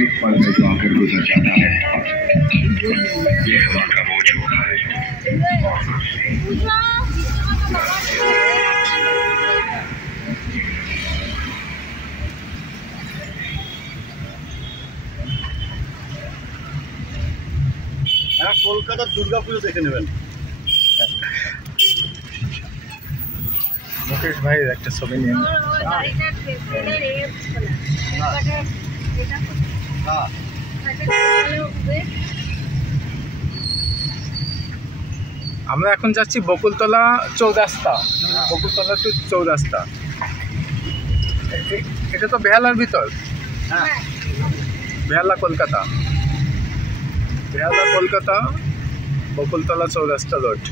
एक पल में जो आकर गुजर जाता है ये हवा का वो झोंका है। কলকাতার দুর্গাপুজো দেখে নেবেন। মুকেশ ভাই একটা ছবি নিয়ে আমরা এখন যাচ্ছি বকুলতলা চৌরাস্তা। বকুলতলা টু চৌরাস্তা, এটা তো বেহালার ভিতর। বেহালা কলকাতা, বেহালা কলকাতা, বকুলতলা চৌরাস্তা রোড।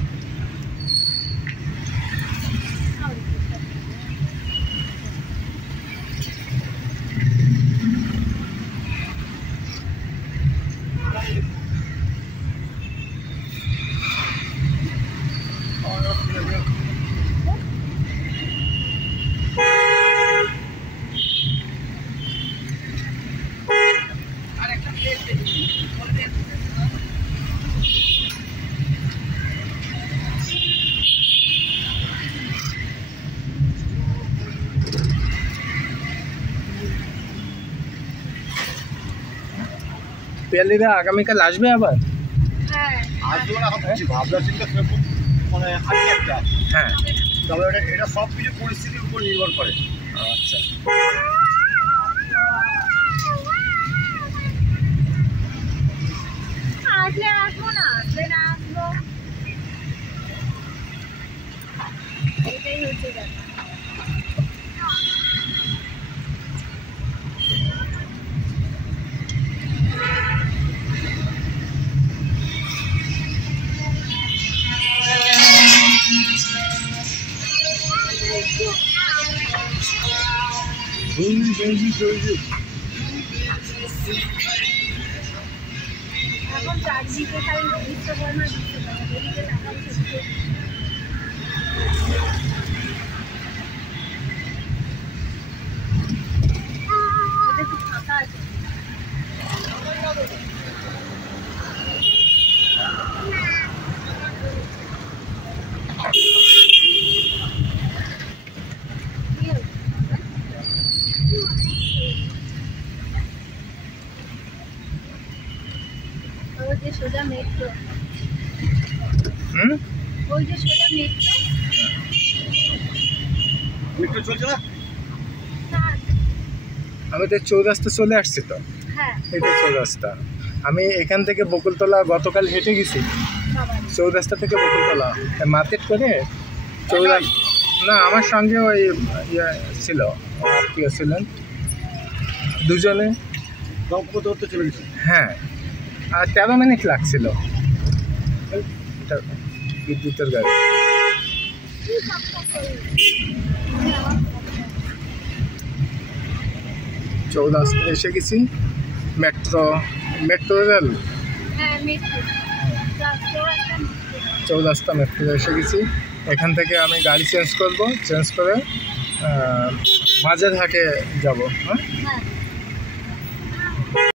পেয়ালিরা আগামীকাল আসবে আবার? আসবে না, ভাবনা চিন্তা মানে আছে একটা। হ্যাঁ, তবে এটা সব কিছু পরিস্থিতির উপর নির্ভর করে। আচ্ছা, আসলে আসবো, না আসলে না আসবো, এটাই হচ্ছে ব্যাপার। এখন চারদিকে খালি বিশ্বকর্মা এদিকে টাকা উঠেছে। ওটা কি ফাঁকা আছে? সোজা মেট্রো, ওই যে সোজা মেট্রো, মেট্রো চলছে না। আমি তো চৌরাস্তা চলে আসছি তো। হ্যাঁ, এটা চৌরাস্তা। আমি এখান থেকে বকুলতলা গতকাল হেঁটে গেছি, চৌরাস্তা থেকে বকুলতলা মার্কেট করে চৌরাস্তা। না, আমার সঙ্গে ওই ছিল, আত্মীয় ছিলেন, দুজনে গল্প ধরতে চলে গেছে। হ্যাঁ, আর 13 মিনিট লাগছিল। বিদ্যুতের গাড়ি। চৌরাস্তা এসে গেছি। মেট্রো, মেট্রো রেল, চৌরাস্তা মেট্রো এসে গেছি। এখান থেকে আমি গাড়ি চেঞ্জ করব, চেঞ্জ করে মাঝেরহাটে যাব। হ্যাঁ।